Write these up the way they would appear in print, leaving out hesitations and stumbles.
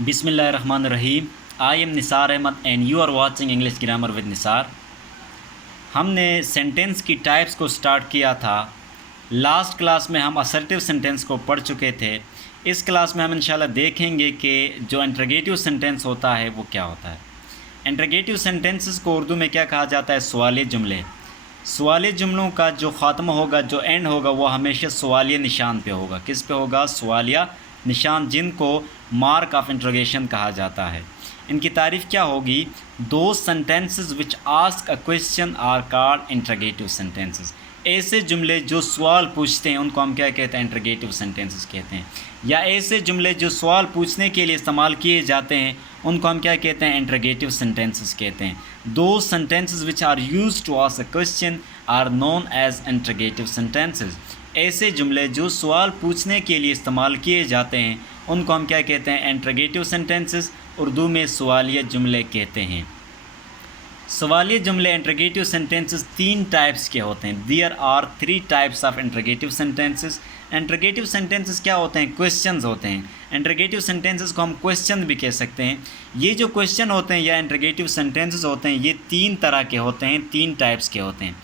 बिस्मिल्लाहिर्रहमानिर्रहीम। I am Nisar Ahmad and you are watching English grammar with Nisar. हमने sentence की types को स्टार्ट किया था। लास्ट क्लास में हम असर्टिव सेंटेंस को पढ़ चुके थे। इस क्लास में हम इंशाल्लाह देखेंगे कि जो इंटरोगेटिव सेंटेंस होता है वो क्या होता है। इंटरोगेटिव सेंटेंसेस को उर्दू में क्या कहा जाता है? सवालिया जुमले। सवालिया जुमलों का जो ख़ात्मा होगा, जो एंड होगा, वो हमेशा सवालिया निशान पे होगा। किस पे होगा? सवालिया निशान, जिनको मार्क ऑफ इंट्रोगेशन कहा जाता है। इनकी तारीफ़ क्या होगी? Those sentences which ask a question are called interrogative sentences. ऐसे जुमले जो सवाल पूछते हैं उनको हम क्या कहते हैं? इंट्रोगेटिव सेंटेंसेस कहते हैं। या ऐसे जुमले जो सवाल पूछने के लिए इस्तेमाल किए जाते हैं उनको हम क्या कहते हैं? इंट्रोगेटिव सेंटेंसेस कहते हैं। Those sentences which are used to ask a question are known as interrogative sentences. ऐसे जुमले जो सवाल पूछने के लिए इस्तेमाल किए जाते हैं उनको हम क्या कहते हैं? Interrogative sentences. उर्दू में सवालिया जुमले कहते हैं। सवालिया जुमले इंट्रोगेटिव सेंटेंसेस तीन टाइप्स के होते हैं। There are 3 types of interrogative sentences. Interrogative sentences क्या होते हैं? क्वेश्चंस होते हैं। इंट्रोगेटिव सेंटेंसेस को हम क्वेश्चन भी कह सकते हैं। ये जो क्वेश्चन होते हैं या इंट्रोगेटिव सेंटेंसेस होते हैं, ये 3 तरह के होते हैं, 3 टाइप्स के होते हैं।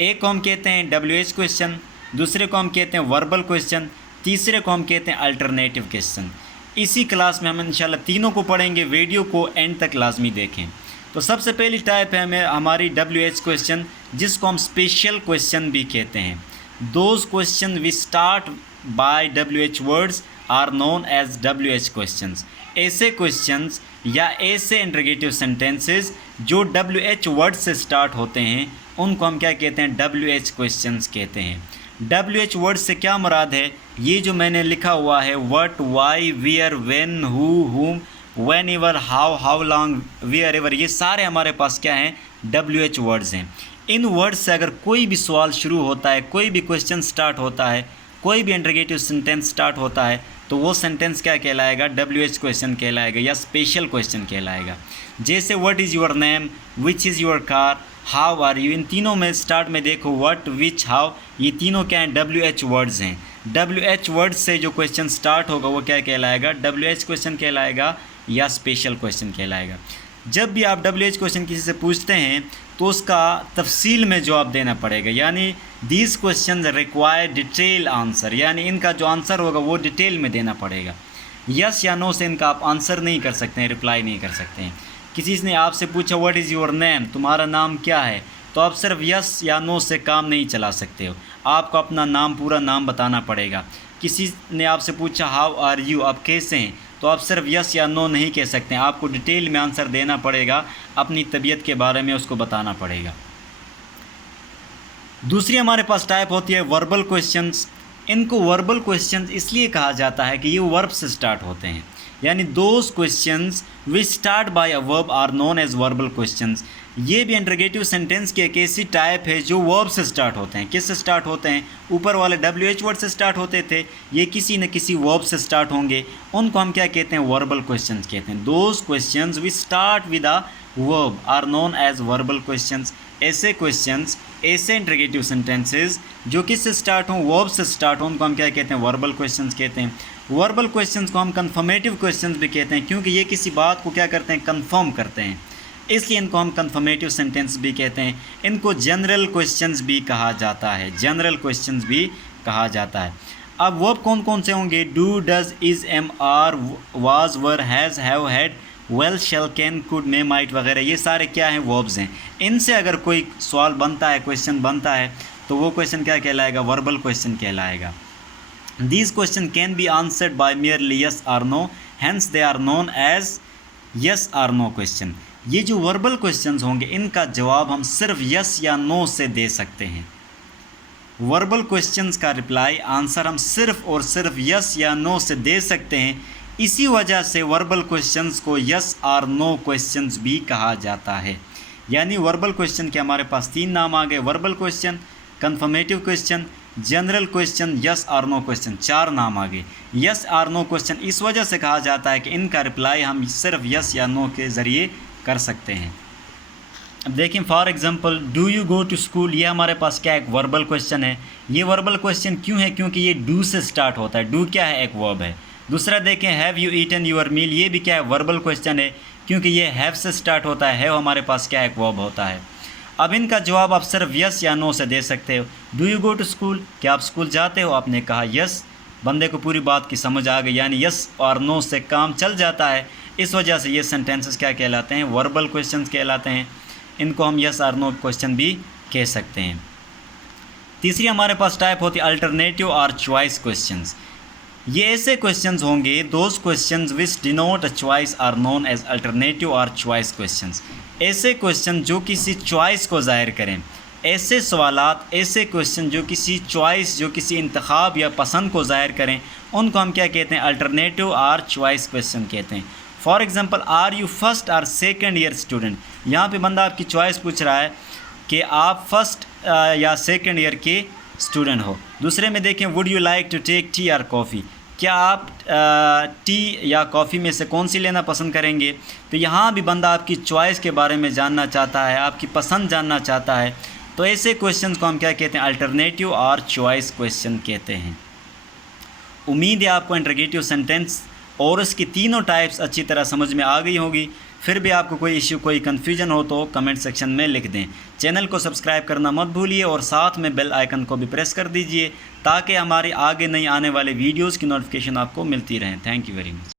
एक को हम कहते हैं WH क्वेश्चन, दूसरे को हम कहते हैं वर्बल क्वेश्चन, तीसरे को हम कहते हैं अल्टरनेटिव क्वेश्चन। इसी क्लास में हम इंशाल्लाह तीनों को पढ़ेंगे। वीडियो को एंड तक लाजमी देखें। तो सबसे पहली टाइप है हमें हमारी WH क्वेश्चन, जिसको हम स्पेशल क्वेश्चन भी कहते हैं। Those question we start by WH words are known as WH questions. ऐसे क्वेश्चंस या ऐसे इंट्रोगेटिव सेंटेंसेस जो WH वर्ड से स्टार्ट होते हैं उनको हम क्या कहते हैं? WH क्वेश्चंस कहते हैं। WH वर्ड से क्या मुराद है? ये जो मैंने लिखा हुआ है, what, why, where, when, who, whom, whenever, how long, wherever, ये सारे हमारे पास क्या हैं? WH वर्ड्स हैं। इन वर्ड्स से अगर कोई भी सवाल शुरू होता है, कोई भी क्वेश्चन स्टार्ट होता है, कोई भी इंट्रोगेटिव सेंटेंस स्टार्ट होता है, तो वो सेंटेंस क्या कहलाएगा? WH क्वेश्चन कहलाएगा या स्पेशल क्वेश्चन कहलाएगा। जैसे what is your name, which is your car, how are you, इन तीनों में स्टार्ट में देखो व्हाट, विच, हाउ, ये तीनों क्या हैं? WH वर्ड्स हैं। WH वर्ड से जो क्वेश्चन स्टार्ट होगा वो क्या कहलाएगा? WH क्वेश्चन कहलाएगा या स्पेशल क्वेश्चन कहलाएगा। जब भी आप WH क्वेश्चन किसी से पूछते हैं तो उसका तफसील में जवाब देना पड़ेगा, यानी these question require detail answer, यानी इनका जो आंसर होगा वो डिटेल में देना पड़ेगा। यस या नो से इनका आप आंसर नहीं कर सकते हैं, रिप्लाई नहीं कर सकते हैं। किसी ने आपसे पूछा व्हाट इज़ योर नेम, तुम्हारा नाम क्या है, तो आप सिर्फ यस या नो से काम नहीं चला सकते हो, आपको अपना नाम, पूरा नाम बताना पड़ेगा। किसी ने आपसे पूछा हाउ आर यू, आप कैसे हैं, तो आप सिर्फ यस या नो नहीं कह सकते हैं, आपको डिटेल में आंसर देना पड़ेगा, अपनी तबीयत के बारे में उसको बताना पड़ेगा। दूसरी हमारे पास टाइप होती है वर्बल क्वेश्चंस। इनको वर्बल क्वेश्चंस इसलिए कहा जाता है कि ये वर्ब से स्टार्ट होते हैं, यानी those questions which start by a verb are known as verbal questions. ये भी इंट्रोगेटिव सेंटेंस की एक ऐसी टाइप है जो वर्ब से स्टार्ट होते हैं। किस से स्टार्ट होते हैं? ऊपर वाले WH वर्ड से स्टार्ट होते थे, ये किसी न किसी वर्ब से स्टार्ट होंगे, उनको हम क्या कहते हैं? वर्बल क्वेश्चंस कहते हैं। Those questions which start with a verb are known as verbal questions. ऐसे क्वेश्चंस, ऐसे इंट्रोगेटिव सेंटेंसेस जो किस से स्टार्ट हों? वर्ब से स्टार्ट हों, उनको हम क्या कहते हैं? वर्बल क्वेश्चंस कहते हैं। वर्बल क्वेश्चंस को हम कन्फर्मेटिव क्वेश्चंस भी कहते हैं, क्योंकि ये किसी बात को क्या करते हैं? कन्फर्म करते हैं, इसलिए इनको हम कन्फर्मेटिव सेंटेंस भी कहते हैं। इनको जनरल क्वेश्चंस भी कहा जाता है, जनरल क्वेश्चंस भी कहा जाता है। अब वर्ब कौन कौन से होंगे? Do, does, is, am, are, was, were, has, have, had, will, shall, can, could, may, might वगैरह, ये सारे क्या हैं? वर्ब्स हैं। इनसे अगर कोई सवाल बनता है, क्वेश्चन बनता है, तो वो क्वेश्चन क्या कहलाएगा? वर्बल क्वेश्चन कहलाएगा। These questions can be answered by merely yes or no, hence they are known as yes or no question. ये जो वर्बल क्वेश्चंस होंगे इनका जवाब हम सिर्फ यस या नो से दे सकते हैं। वर्बल क्वेश्चंस का रिप्लाई, आंसर हम सिर्फ और सिर्फ यस या नो से दे सकते हैं। इसी वजह से वर्बल क्वेश्चंस को यस और नो क्वेश्चंस भी कहा जाता है। यानी वर्बल क्वेश्चन के हमारे पास 3 नाम आ गए: verbal question, confirmative question, general question, yes और नो क्वेश्चन, 4 नाम आ गए। यस और नो क्वेश्चन इस वजह से कहा जाता है कि इनका रिप्लाई हम सिर्फ यस या नो के ज़रिए कर सकते हैं। अब देखें for example, do you go to school, ये हमारे पास क्या एक वर्बल क्वेश्चन है। ये वर्बल क्वेश्चन क्यों है? क्योंकि ये डू से स्टार्ट होता है। डू क्या है? एक वर्ब है। दूसरा देखें हैव यू ईटन यूर मील, ये भी क्या है, वर्बल क्वेश्चन है, क्योंकि ये हैव से स्टार्ट होता है, हैव हमारे पास क्या है, एक वर्ब होता है। अब इनका जवाब आप सिर्फ यस या नो से दे सकते हो। Do you go to school, क्या आप स्कूल जाते हो, आपने कहा यस, बंदे को पूरी बात की समझ आ गई, यानी यस और नो से काम चल जाता है। इस वजह से ये सेंटेंसेस क्या कहलाते हैं, वर्बल क्वेश्चंस कहलाते हैं। इनको हम यस और नो क्वेश्चन भी कह सकते हैं। तीसरी हमारे पास टाइप होती है अल्टरनेटिव और चॉइस क्वेश्चंस। ये ऐसे क्वेश्चंस होंगे, those questions which denote a choice are known as alternative or choice questions. ऐसे क्वेश्चन जो किसी चॉइस को ज़ाहिर करें, ऐसे सवालात, ऐसे क्वेश्चन जो किसी चॉइस, जो किसी इंतखाब या पसंद को ज़ाहिर करें, उनको हम क्या कहते हैं, अल्टरनेटिव और चॉइस क्वेश्चन कहते हैं। For example, are you first or second year student, यहाँ पे बंदा आपकी चॉइस पूछ रहा है कि आप फर्स्ट या सेकेंड ईयर के स्टूडेंट हो। दूसरे में देखें, would you like to take tea or coffee, क्या आप टी या कॉफ़ी में से कौन सी लेना पसंद करेंगे। तो यहाँ भी बंदा आपकी चॉइस के बारे में जानना चाहता है, आपकी पसंद जानना चाहता है। तो ऐसे क्वेश्चंस को हम क्या कहते हैं, अल्टरनेटिव और चॉइस क्वेश्चन कहते हैं। उम्मीद है आपको इंटरोगेटिव सेंटेंस और उसकी तीनों टाइप्स अच्छी तरह समझ में आ गई होगी। फिर भी आपको कोई इश्यू, कोई कन्फ्यूजन हो तो कमेंट सेक्शन में लिख दें। चैनल को सब्सक्राइब करना मत भूलिए और साथ में बेल आइकन को भी प्रेस कर दीजिए, ताकि हमारे आगे नई आने वाले वीडियोज़ की नोटिफिकेशन आपको मिलती रहें। Thank you very much.